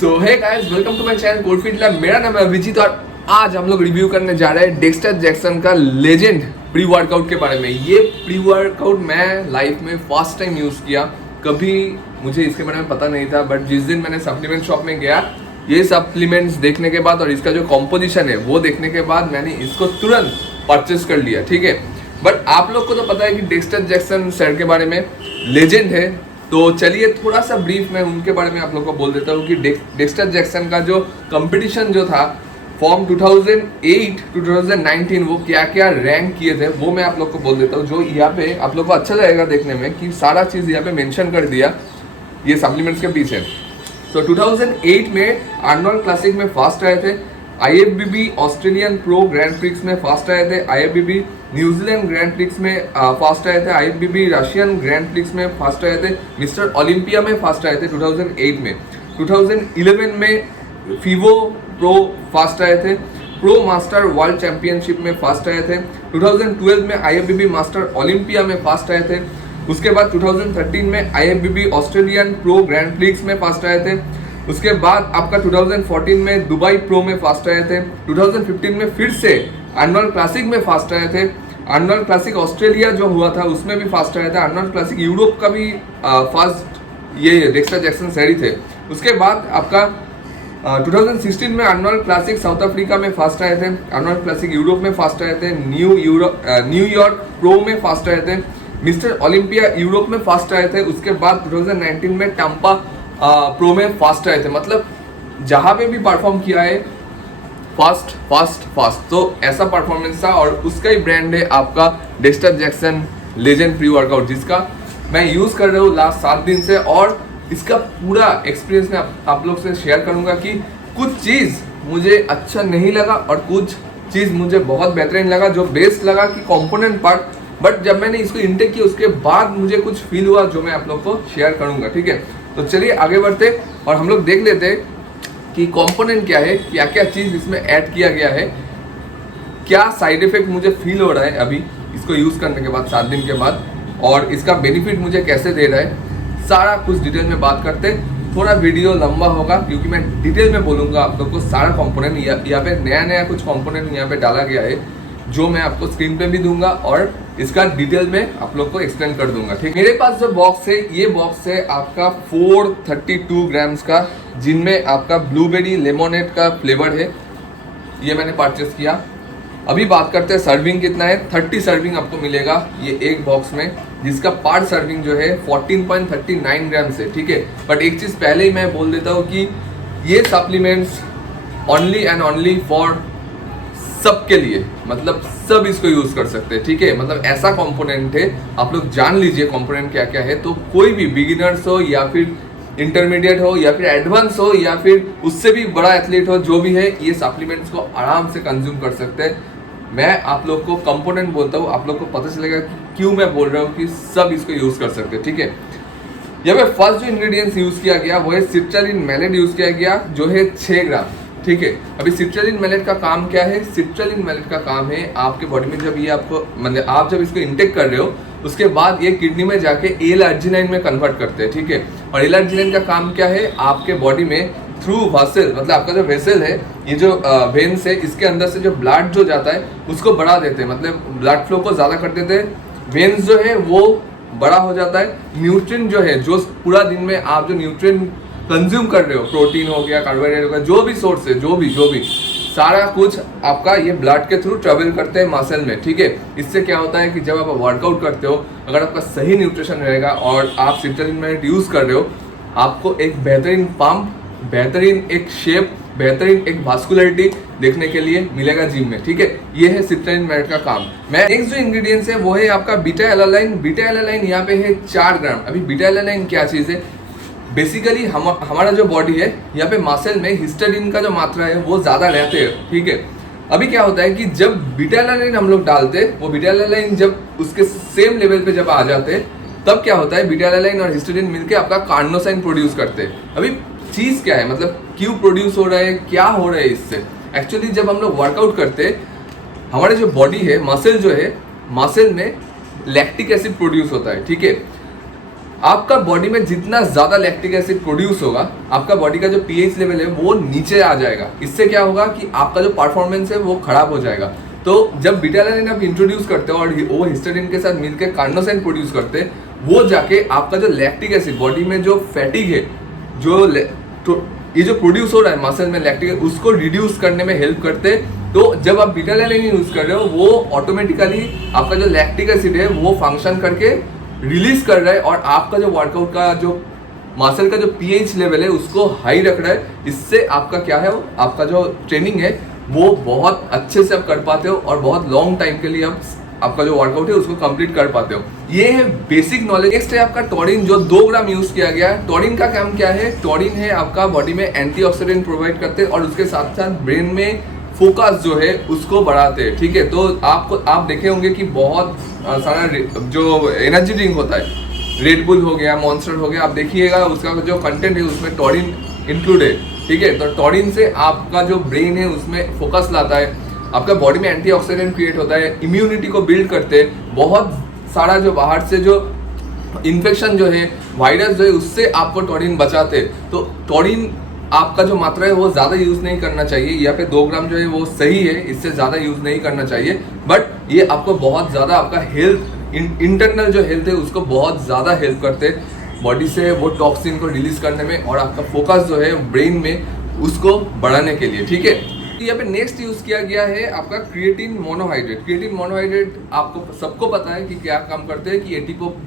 So hey guys, welcome to my channel code fit lab. मेरा नाम है अभिजीत और आज हम लोग रिव्यू करने जा रहे हैं डेक्स्टर जैक्सन का लेजेंड प्री वर्कआउट के बारे में। ये प्री वर्कआउट मैं लाइफ में फर्स्ट टाइम यूज़ किया, कभी मुझे इसके बारे में पता नहीं था। बट जिस दिन मैंने सप्लीमेंट शॉप में गया, ये सप्लीमेंट्स देखने के बाद और इसका जो कॉम्पोजिशन है वो देखने के बाद मैंने इसको तुरंत परचेस कर लिया। ठीक है, बट आप लोग को तो पता है कि डेक्स्टर जैक्सन सर के बारे में लेजेंड है, तो चलिए थोड़ा सा ब्रीफ में उनके बारे में आप लोग को बोल देता हूँ कि डेक्स्टर जैक्सन का जो कंपटीशन जो था फॉर्म 2008 टू 2019 वो क्या क्या रैंक किए थे वो मैं आप लोग को बोल देता हूँ, जो यहाँ पे आप लोग को अच्छा लगेगा देखने में कि सारा चीज़ यहाँ पे मेंशन कर दिया ये सप्लीमेंट्स के पीछे। तो 2008 में आर्नोल्ड क्लासिक में फर्स्ट आए थे, IFBB Australian pro grand prix में फर्स्ट आए थे, IFBB न्यूजीलैंड ग्रैंड प्रिक्स में फर्स्ट आए थे, IFBB रशियन ग्रैंड प्रिक्स में फर्स्ट आए थे, मिस्टर ओलंपिया में फर्स्ट आए थे 2008 में। 2011 में फीवो प्रो फर्स्ट आए थे, प्रो मास्टर वर्ल्ड चैंपियनशिप में फर्स्ट आए थे, 2012 में IFBB मास्टर ओलंपिया में फर्स्ट आए थे। उसके बाद 2013 में IFBB Australian pro grand prix में फर्स्ट आए थे। उसके बाद आपका 2014 में दुबई प्रो में फर्स्ट आए थे, 2015 में फिर से आर्नोल्ड क्लासिक में फर्स्ट आए थे, आर्नोल्ड क्लासिक ऑस्ट्रेलिया जो हुआ था उसमें भी फर्स्ट आए थे, आर्नोल्ड क्लासिक यूरोप का भी फर्स्ट ये डेक्स्टर जैक्सन सर ही थे। उसके बाद आपका 2016 में आर्नोल्ड क्लासिक साउथ अफ्रीका में फर्स्ट आए थे, आर्नोल्ड क्लासिक यूरोप में फर्स्ट आए थे, न्यूयॉर्क प्रो में फर्स्ट आए थे, मिस्टर ओलंपिया यूरोप में फर्स्ट आए थे। उसके बाद 2019 में टैम्पा प्रो में फर्स्ट आए थे। मतलब जहाँ पे भी परफॉर्म किया है फास्ट, तो ऐसा परफॉर्मेंस था और उसका ही ब्रांड है आपका Dexter Jackson legend pre workout, जिसका मैं यूज़ कर रहा हूँ लास्ट 7 दिन से। और इसका पूरा एक्सपीरियंस मैं आप लोग से शेयर करूँगा कि कुछ चीज़ मुझे अच्छा नहीं लगा और कुछ चीज़ मुझे बहुत बेहतरीन लगा। जो बेस्ट लगा कि कंपोनेंट पार्ट, बट जब मैंने इसको इंटेक किया उसके बाद मुझे कुछ फील हुआ जो मैं आप लोग को शेयर करूँगा। ठीक है, तो चलिए आगे बढ़ते और हम लोग देख लेते कि कंपोनेंट क्या है, क्या क्या चीज़ इसमें ऐड किया गया है, क्या साइड इफेक्ट मुझे फील हो रहा है अभी इसको यूज़ करने के बाद 7 दिन के बाद, और इसका बेनिफिट मुझे कैसे दे रहा है, सारा कुछ डिटेल में बात करते। थोड़ा वीडियो लंबा होगा क्योंकि मैं डिटेल में बोलूँगा आप लोग को सारा कंपोनेंट। यहाँ पे नया कुछ कंपोनेंट यहाँ पे डाला गया है जो मैं आपको स्क्रीन पे भी दूंगा और इसका डिटेल में आप लोग को एक्सप्लेन कर दूंगा। ठीक, मेरे पास जो बॉक्स है ये बॉक्स है आपका 432 ग्राम्स का, जिनमें आपका ब्लूबेरी लेमोनेड का फ्लेवर है, ये मैंने परचेस किया। अभी बात करते हैं सर्विंग कितना है। 30 सर्विंग आपको मिलेगा ये एक बॉक्स में, जिसका पर सर्विंग जो है 14.39 ग्राम्स है। ठीक है, बट एक चीज़ पहले ही मैं बोल देता हूँ कि ये supplements only and only for सबके लिए, मतलब सब इसको यूज कर सकते हैं। ठीक है, मतलब ऐसा कंपोनेंट है, आप लोग जान लीजिए कंपोनेंट क्या क्या है। तो कोई भी बिगिनर्स हो या फिर इंटरमीडिएट हो या फिर एडवांस हो या फिर उससे भी बड़ा एथलीट हो, जो भी है ये सप्लीमेंट्स को आराम से कंज्यूम कर सकते हैं। मैं आप लोग को कंपोनेंट बोलता हूँ, आप लोग को पता चलेगा कि क्यों मैं बोल रहा हूँ कि सब इसको यूज कर सकते हैं। ठीक है, यहाँ पे फर्स्ट जो इंग्रेडिएंट्स यूज किया गया वो है सिट्रालिन मैलेट यूज किया गया, जो है 6 ग्राम। ठीक है, अभी सिट्रालिन मैलेट का काम क्या है? सिट्रालिन मैलेट का काम है आपके बॉडी में जब ये आपको मतलब आप जब इसको इंटेक कर रहे हो उसके बाद ये किडनी में जाके L-अर्जिनाइन में कन्वर्ट करते हैं। ठीक है, और L-अर्जिनाइन का काम क्या है? आपके बॉडी में थ्रू वेसल, मतलब आपका जो वेसल है, ये जो वेन्स है, इसके अंदर से जो ब्लड जो जाता है उसको बढ़ा देते हैं, मतलब ब्लड फ्लो को ज़्यादा कर देते हैं। वेन्स जो है वो बड़ा हो जाता है। न्यूट्रिएंट जो है, जो पूरा दिन में आप जो न्यूट्रिएंट कंज्यूम कर रहे हो, प्रोटीन हो गया, कार्बोहाइड्रेट हो गया, जो भी सोर्स है, जो भी सारा कुछ आपका ये ब्लड के थ्रू ट्रेवल करते हैं मसल में। ठीक है, इससे क्या होता है कि जब आप वर्कआउट करते हो, अगर आपका सही न्यूट्रिशन रहेगा और आप सिट्रालिन मैलेट यूज़ कर रहे हो, आपको एक बेहतरीन पंप, बेहतरीन एक शेप, बेहतरीन एक वास्कुलरिटी देखने के लिए मिलेगा जिम में। ठीक है, ये है सिट्रालिन मैलेट का काम। मैं नेक्स्ट जो इंग्रेडिएंट्स है वो है आपका बीटा एलानाइन। बीटा एलानाइन यहाँ पे है 4 ग्राम। अभी बीटा एलानाइन क्या चीज़ है? बेसिकली हमारा जो बॉडी है, यहाँ पे मसल में हिस्टाडीन का जो मात्रा है वो ज़्यादा रहते हैं। ठीक है, अभी क्या होता है कि जब बीटा एलानाइन हम लोग डालते हैं, वो बीटा एलानाइन जब उसके सेम लेवल पे जब आ जाते हैं, तब क्या होता है, बीटा एलानाइन और हिस्टाडीन मिलके आपका कार्नोसाइन प्रोड्यूस करते हैं। अभी चीज़ क्या है, मतलब क्यों प्रोड्यूस हो रहा है, क्या हो रहा है इससे? एक्चुअली जब हम लोग वर्कआउट करते हैं, हमारे जो बॉडी है, मसल जो है, मसल में लैक्टिक एसिड प्रोड्यूस होता है। ठीक है, आपका बॉडी में जितना ज्यादा लैक्टिक एसिड प्रोड्यूस होगा, आपका बॉडी का जो पीएच लेवल है वो नीचे आ जाएगा। इससे क्या होगा कि आपका जो परफॉर्मेंस है वो खराब हो जाएगा। तो जब बीटा एलानिन आप इंट्रोड्यूस करते हो और वो हिस्टडीन के साथ मिलकर कार्नोसाइन प्रोड्यूस करते हैं, वो जाके आपका जो लैक्टिक एसिड बॉडी में जो फैटिक है, ये जो प्रोड्यूस हो रहा है मसल में लैक्टिक एसिड, उसको रिड्यूस करने में हेल्प करते हैं। तो जब आप बीटा एलानिन यूज कर रहे हो, वो ऑटोमेटिकली आपका जो लैक्टिक एसिड है वो फंक्शन करके रिलीज कर रहा है और आपका जो वर्कआउट का जो मसल का जो पीएच लेवल है उसको हाई रख रहा है। इससे आपका क्या है, आपका जो ट्रेनिंग है वो बहुत अच्छे से आप कर पाते हो और बहुत लॉन्ग टाइम के लिए आप आपका जो वर्कआउट है उसको कंप्लीट कर पाते हो। ये है बेसिक नॉलेज। नेक्स्ट है आपका टॉरिन, जो 2 ग्राम यूज किया गया है। टॉरिन का काम क्या है? टॉरिन है आपका बॉडी में एंटीऑक्सीडेंट प्रोवाइड करते हैं और उसके साथ साथ ब्रेन में फोकस जो है उसको बढ़ाते हैं। ठीक है, तो आप देखे होंगे कि बहुत सारा जो एनर्जी ड्रिंक होता है, रेड बुल हो गया, मॉन्स्टर हो गया, आप देखिएगा उसका जो कंटेंट है उसमें टॉरिन इंक्लूड है। ठीक है, तो टॉरिन से आपका जो ब्रेन है उसमें फोकस लाता है, आपका बॉडी में एंटीऑक्सीडेंट क्रिएट होता है, इम्यूनिटी को बिल्ड करते हैं। बहुत सारा जो बाहर से जो इन्फेक्शन जो है, वायरस जो है, उससे आपको टॉरिन बचाते। तो टॉरिन आपका जो मात्रा है वो ज़्यादा यूज़ नहीं करना चाहिए। यहाँ पे 2 ग्राम जो है वो सही है, इससे ज़्यादा यूज़ नहीं करना चाहिए। बट ये आपको बहुत ज़्यादा आपका हेल्थ, इंटरनल जो हेल्थ है उसको बहुत ज़्यादा हेल्प करते हैं बॉडी से वो टॉक्सिन को रिलीज करने में और आपका फोकस जो है ब्रेन में उसको बढ़ाने के लिए। ठीक है, यहाँ पे नेक्स्ट यूज किया गया है आपका क्रिएटिन मोनोहाइड्रेट। क्रिएटिन मोनोहाइड्रेट आपको सबको पता है कि क्या काम करते हैं, कि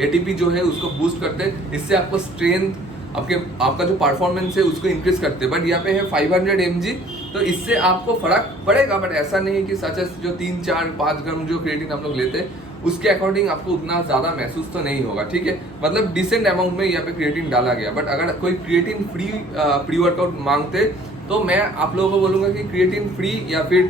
एटीपी जो है उसको बूस्ट करते हैं। इससे आपको स्ट्रेंथ, आपका जो परफॉर्मेंस है उसको इंक्रीज करते हैं। बट यहाँ पे है 500 mg, तो इससे आपको फर्क पड़ेगा। बट ऐसा नहीं कि सच जो 3, 4, 5 ग्राम जो क्रिएटिन हम लोग लेते हैं उसके अकॉर्डिंग आपको उतना ज़्यादा महसूस तो नहीं होगा। ठीक है, मतलब डिसेंट अमाउंट में यहाँ पे क्रिएटिन डाला गया। बट अगर कोई क्रिएटिन फ्री प्री वर्कआउट मांगते तो मैं आप लोगों को बोलूँगा कि क्रिएटिन फ्री या फिर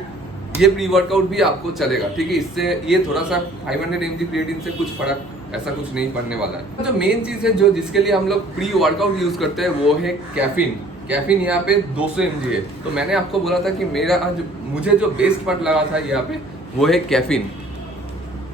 ये प्री वर्कआउट भी आपको चलेगा। ठीक है, इससे ये थोड़ा सा 500 mg क्रिएटिन से कुछ फर्क ऐसा कुछ नहीं पड़ने वाला है। जो मेन चीज़ है जो जिसके लिए हम लोग प्री वर्कआउट यूज़ करते हैं वो है कैफीन। कैफीन यहाँ पे 200 mg है। तो मैंने आपको बोला था कि मुझे जो बेस्ट पार्ट लगा था यहाँ पे वो है कैफीन।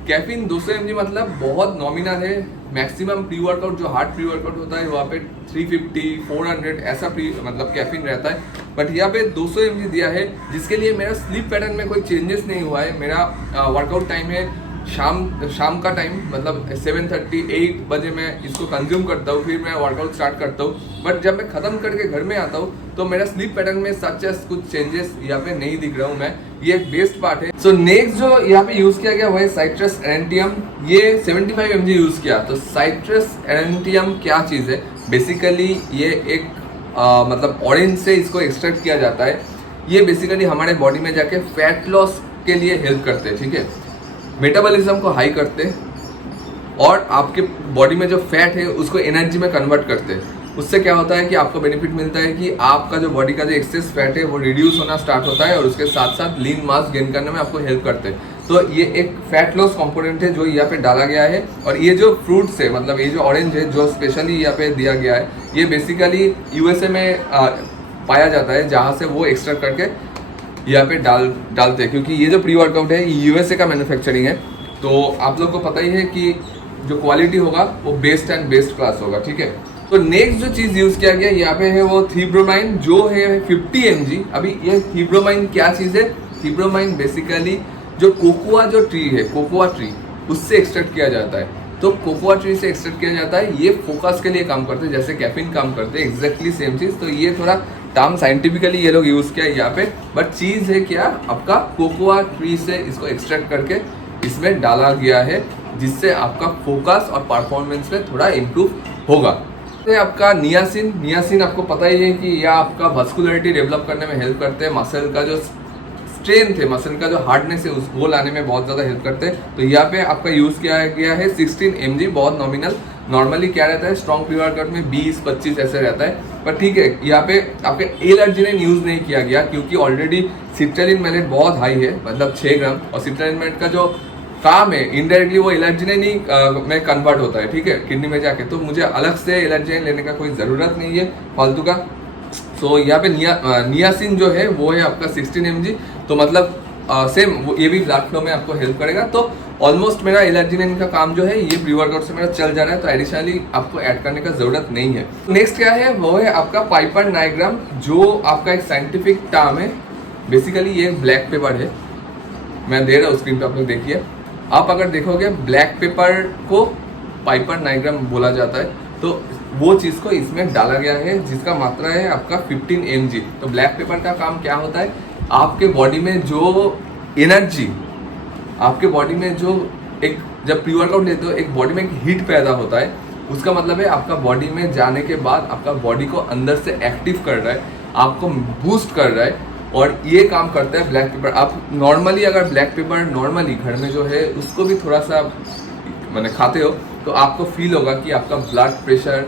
कैफीन 200 mg मतलब बहुत नॉमिनल है। मैक्सिमम प्री वर्कआउट जो हार्ड प्री वर्कआउट होता है वहाँ पे 350, 400 ऐसा मतलब कैफीन रहता है। बट यहाँ पे 200 mg दिया है, जिसके लिए मेरा स्लीप पैटर्न में कोई चेंजेस नहीं हुआ है। मेरा वर्कआउट टाइम है शाम का टाइम, मतलब 7:30, 8 बजे मैं इसको कंज्यूम करता हूँ, फिर मैं वर्कआउट स्टार्ट करता हूँ। बट जब मैं ख़त्म करके घर में आता हूँ तो मेरा स्लीप पैटर्न में सच कुछ चेंजेस यहाँ पे नहीं दिख रहा हूँ मैं। ये एक बेस्ट पार्ट है। सो नेक्स्ट जो यहाँ पे यूज़ किया गया वो है साइट्रस एरेंटियम। ये 75 mg यूज़ किया। तो साइट्रस एरेंटियम क्या चीज़ है? बेसिकली ये एक मतलब ऑरेंज से इसको एक्सट्रैक्ट किया जाता है। ये बेसिकली हमारे बॉडी में जाके फैट लॉस के लिए हेल्प करते हैं। ठीक है, मेटाबॉलिज्म को हाई करते हैं और आपके बॉडी में जो फैट है उसको एनर्जी में कन्वर्ट करते हैं। उससे क्या होता है कि आपको बेनिफिट मिलता है कि आपका जो बॉडी का जो एक्सेस फैट है वो रिड्यूस होना स्टार्ट होता है और उसके साथ साथ लीन मास गेन करने में आपको हेल्प करते हैं। तो ये एक फैट लॉस कंपोनेंट है जो यहाँ पे डाला गया है। और ये जो फ्रूट्स है, मतलब ये जो ऑरेंज है जो स्पेशली यहाँ पे दिया गया है, ये बेसिकली यूएसए में पाया जाता है, जहाँ से वो एक्सट्रैक्ट करके यहाँ पे डालते हैं। क्योंकि ये जो प्री वर्कआउट है यूएसए का मैन्युफैक्चरिंग है, तो आप लोग को पता ही है कि जो क्वालिटी होगा वो बेस्ट एंड बेस्ट क्लास होगा। ठीक है, तो नेक्स्ट जो चीज़ यूज़ किया गया यहाँ पे है वो थीब्रोमाइन, जो है 50 mg। अभी ये थीब्रोमाइन क्या चीज़ है? थीब्रोमाइन बेसिकली जो कोकोआ जो ट्री है, कोकोआ ट्री, उससे एक्सट्रैक्ट किया जाता है। तो कोकोआ ट्री से एक्सट्रैक्ट किया जाता है। ये फोकस के लिए काम करते हैं, जैसे कैफीन काम करते हैं, एग्जैक्टली सेम चीज़। तो ये थोड़ा टर्म साइंटिफिकली ये लोग यूज़ किया है यहाँ पे। बट चीज़ है क्या, आपका कोकोआ ट्री से इसको एक्सट्रैक्ट करके इसमें डाला गया है, जिससे आपका फोकस और परफॉर्मेंस में थोड़ा इम्प्रूव होगा। तो आपका नियासिन आपको पता ही है कि यह आपका मस्कुलरिटी डेवलप करने में हेल्प करते हैं। मसल का जो स्ट्रेंथ है, मसल का जो हार्डनेस है उसको लाने में बहुत ज़्यादा हेल्प करते हैं। तो यहाँ पे आपका यूज़ किया गया है 16 mg, बहुत नॉमिनल। नॉर्मली क्या रहता है स्ट्रॉन्ग प्री वर्कआउट में 20-25 ऐसे रहता है। पर ठीक है, यहाँ पे आपके एल-अर्जिनिन यूज़ नहीं किया गया क्योंकि ऑलरेडी सिट्रालिन मैलेट बहुत हाई है, मतलब 6 ग्राम। और सिट्रालिन मैलेट का जो काम है इनडायरेक्टली वो एल-अर्जिनिन ही में कन्वर्ट होता है। ठीक है, किडनी में जाके। तो मुझे अलग से एल-अर्जिनिन लेने का कोई ज़रूरत नहीं है फालतू का। सो यहाँ पे नियासिन जो है वो है आपका 16 mg। तो मतलब सेम ये भी ब्लड फ्लो में आपको हेल्प करेगा। तो ऑलमोस्ट मेरा एलर्जिनिन का काम जो है ये प्री वर्कआउट से मेरा चल जा रहा है, तो एडिशनली आपको ऐड करने का जरूरत नहीं है। नेक्स्ट क्या है, वो है आपका पाइपर नाइग्राम, जो आपका एक साइंटिफिक टर्म है। बेसिकली ये ब्लैक पेपर है, मैं दे रहा हूँ स्क्रीन पे, आप लोग देखिए। आप अगर देखोगे ब्लैक पेपर को पाइपर नाइग्राम बोला जाता है, तो वो चीज़ को इसमें डाला गया है जिसका मात्रा है आपका 15 mg। तो ब्लैक पेपर का काम क्या होता है, आपके बॉडी में जो एनर्जी, आपके बॉडी में जो एक, जब प्री वर्कआउट लेते हो एक बॉडी में एक हीट पैदा होता है, उसका मतलब है आपका बॉडी में जाने के बाद आपका बॉडी को अंदर से एक्टिव कर रहा है, आपको बूस्ट कर रहा है, और ये काम करता है ब्लैक पेपर। आप नॉर्मली अगर ब्लैक पेपर नॉर्मली घर में जो है उसको भी थोड़ा सा मैंने खाते हो, तो आपको फील होगा कि आपका ब्लड प्रेशर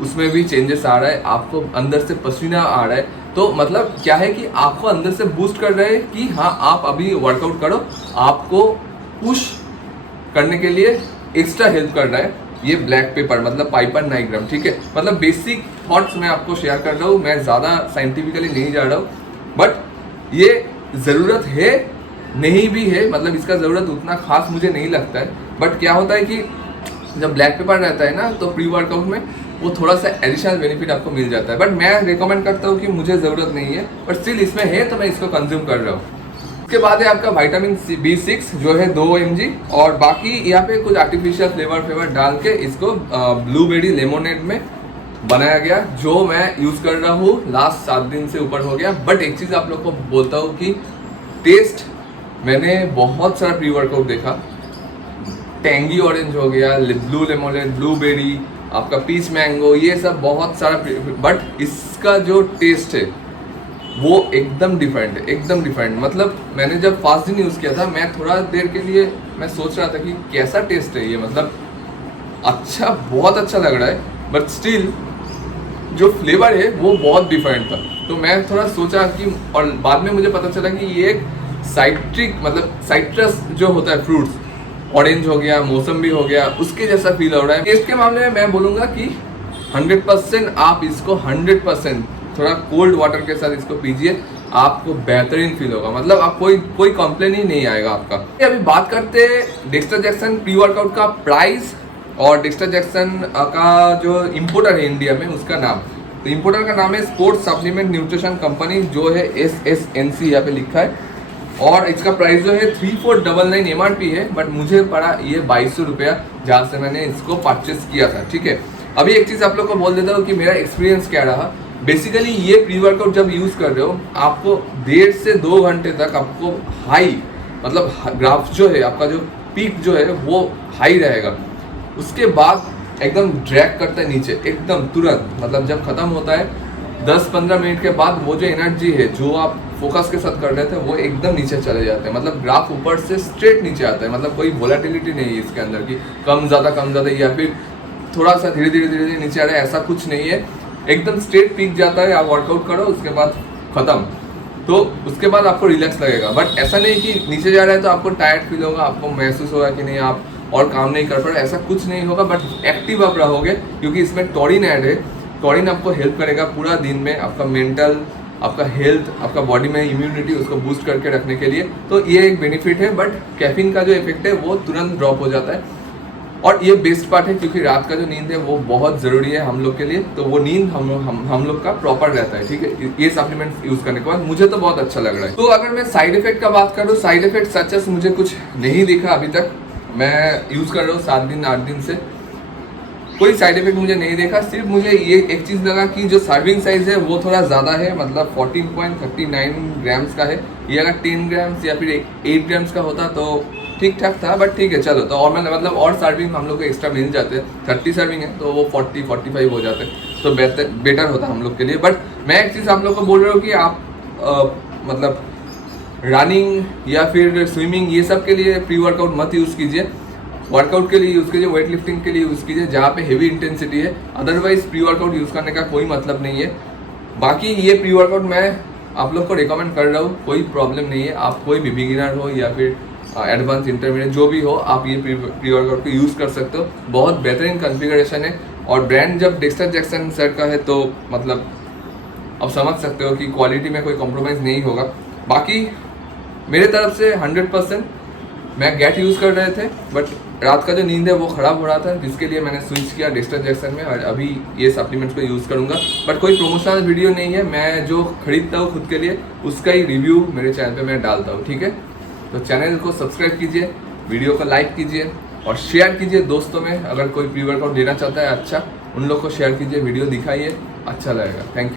उसमें भी चेंजेस आ रहा है, आपको अंदर से पसीना आ रहा है। तो मतलब क्या है कि आपको अंदर से बूस्ट कर रहा है कि हाँ आप अभी वर्कआउट करो, आपको पुश करने के लिए एक्स्ट्रा हेल्प कर रहा है ये ब्लैक पेपर, मतलब पाइपर नाइग्राम, ठीक है। मतलब बेसिक थॉट्स मैं आपको शेयर कर रहा हूँ, मैं ज़्यादा साइंटिफिकली नहीं जा रहा हूँ, बट ये ज़रूरत है नहीं भी है, मतलब इसका ज़रूरत उतना खास मुझे नहीं लगता है। बट क्या होता है कि जब ब्लैक पेपर रहता है ना, तो प्री वर्कआउट में वो थोड़ा सा एडिशनल बेनिफिट आपको मिल जाता है। बट मैं रिकमेंड करता हूँ कि मुझे ज़रूरत नहीं है, बट स्टिल इसमें है तो मैं इसको कंज्यूम कर रहा हूँ। उसके बाद है आपका विटामिन B6 जो है 2 mg, और बाकी यहाँ पे कुछ आर्टिफिशियल फ्लेवर डाल के इसको ब्लूबेरी लेमोनेड में बनाया गया, जो मैं यूज़ कर रहा हूँ लास्ट 7 दिन से ऊपर हो गया। बट एक चीज़ आप लोग को बोलता हूँ कि टेस्ट, मैंने बहुत सारा प्री वर्कआउट देखा, टेंगी ऑरेंज हो गया, ब्लू लेमोनेड, ब्लूबेरी, आपका पीच मैंगो, ये सब बहुत सारा, बट इसका जो टेस्ट है वो एकदम डिफरेंट है, एकदम डिफरेंट। मतलब मैंने जब फर्स्ट दिन यूज़ किया था, मैं थोड़ा देर के लिए मैं सोच रहा था कि कैसा टेस्ट है ये, मतलब अच्छा, बहुत अच्छा लग रहा है, बट स्टिल जो फ्लेवर है वो बहुत डिफरेंट था। तो मैं थोड़ा सोचा कि, और बाद में मुझे पता चला कि ये एक साइट्रिक, मतलब साइट्रस जो होता है फ्रूट्स, ऑरेंज हो गया, मौसम्बी हो गया, उसके जैसा फील हो रहा है। टेस्ट के मामले में मैं बोलूँगा कि 100% आप इसको 100% थोड़ा कोल्ड वाटर के साथ इसको पीजिए, आपको बेहतरीन फील होगा, मतलब आप कोई कंप्लेन ही नहीं आएगा आपका। अभी बात करते हैं डेक्स्टर जैक्सन प्री वर्कआउट का प्राइस और डेक्स्टर जैक्सन का जो इम्पोर्टर है इंडिया में उसका नाम। तो इम्पोर्टर का नाम है स्पोर्ट्स सप्लीमेंट न्यूट्रिशन कंपनी, जो है SSNC यहाँ पे लिखा है, और इसका प्राइस जो है 3499 MRP है, बट मुझे पड़ा ये 2200 रुपया, जहाँ से मैंने इसको परचेस किया था, ठीक है। अभी एक चीज़ आप लोग को बोल देता हूँ कि मेरा एक्सपीरियंस क्या रहा। बेसिकली ये प्री वर्कआउट जब यूज़ कर रहे हो, आपको 1.5 से 2 घंटे तक आपको हाई, मतलब ग्राफ जो है आपका, जो पीक जो है वो हाई रहेगा, उसके बाद एकदम ड्रैग करता है नीचे एकदम तुरंत। मतलब जब खत्म होता है 10-15 मिनट के बाद वो जो एनर्जी है जो आप फोकस के साथ कर रहे थे वो एकदम नीचे चले जाते हैं, मतलब ग्राफ ऊपर से स्ट्रेट नीचे आता है, मतलब कोई वोलेटिलिटी नहीं है इसके अंदर की कम ज़्यादा या फिर थोड़ा सा धीरे धीरे नीचे आ रहा है, ऐसा कुछ नहीं है, एकदम स्ट्रेट पीक जाता है। आप वर्कआउट करो उसके बाद खत्म, तो उसके बाद आपको रिलैक्स लगेगा। बट ऐसा नहीं कि नीचे जा रहा है तो आपको टायर्ड फील होगा, आपको महसूस होगा कि नहीं आप और काम नहीं कर पा रहे, ऐसा कुछ नहीं होगा। बट एक्टिव आप रहोगे, क्योंकि इसमें टॉरिन ऐड है। टॉरिन आपको हेल्प करेगा पूरा दिन में, आपका मेंटल, आपका हेल्थ, आपका बॉडी में इम्यूनिटी उसको बूस्ट करके रखने के लिए, तो ये एक बेनिफिट है। बट कैफीन का जो इफेक्ट है वो तुरंत ड्रॉप हो जाता है, और ये बेस्ट पार्ट है क्योंकि रात का जो नींद है वो बहुत ज़रूरी है हम लोग के लिए, तो वो नींद हम लोग का प्रॉपर रहता है, ठीक है, ये सप्लीमेंट्स यूज़ करने के बाद। मुझे तो बहुत अच्छा लग रहा है। तो अगर मैं साइड इफेक्ट का बात करूँ, साइड इफेक्ट सच मुझे कुछ नहीं दिखा अभी तक, मैं यूज़ कर रहा हूँ 7 दिन 8 दिन से, कोई साइड इफेक्ट मुझे नहीं देखा। सिर्फ मुझे ये एक चीज़ लगा कि जो सर्विंग साइज है वो थोड़ा ज़्यादा है, मतलब 14.39 ग्राम्स का है। ये अगर 10 ग्राम्स या फिर 8 ग्राम्स का होता तो ठीक ठाक था, बट ठीक है चलो। तो और मतलब और सर्विंग हम लोग को एक्स्ट्रा मिल जाते हैं, 30 सर्विंग है तो वो 40-45 हो जाते हैं, तो बेटर होता हम लोग के लिए। बट मैं एक चीज़ आप लोग को बोल रहा हूँ कि आप मतलब रनिंग या फिर स्विमिंग ये सब के लिए प्री वर्कआउट मत यूज़ कीजिए, वर्कआउट के लिए यूज़ कीजिए, वेट लिफ्टिंग के लिए यूज़ कीजिए जहाँ पे हेवी इंटेंसिटी है। अदरवाइज प्री वर्कआउट यूज़ करने का कोई मतलब नहीं है। बाकी ये प्री वर्कआउट मैं आप लोग को रिकमेंड कर रहा हूँ, कोई प्रॉब्लम नहीं है। आप कोई भी बिगिनर हो या फिर एडवांस इंटरमीडिएट जो भी हो, आप ये प्री वर्कआउट को यूज़ कर सकते हो। बहुत बेहतरीन कॉन्फ़िगरेशन है, और ब्रांड जब डेक्स्टर जैक्सन सर का है तो मतलब आप समझ सकते हो कि क्वालिटी में कोई कॉम्प्रोमाइज़ नहीं होगा। बाकी मेरे तरफ से 100% मैं गेट यूज़ कर रहे थे, बट रात का जो नींद है वो ख़राब हो रहा था, जिसके लिए मैंने स्विच किया डेस्टर जैक्सन में, और अभी ये सप्लीमेंट्स को यूज़ करूँगा। बट कोई प्रोमोशनल वीडियो नहीं है, मैं जो खरीदता हूँ खुद के लिए उसका ही रिव्यू मेरे चैनल पे मैं डालता हूँ, ठीक है। तो चैनल को सब्सक्राइब कीजिए, वीडियो को लाइक कीजिए और शेयर कीजिए दोस्तों में। अगर कोई प्री वर्कआउट देना चाहता है अच्छा, उन लोग को शेयर कीजिए, वीडियो दिखाइए, अच्छा लगेगा। Thank you.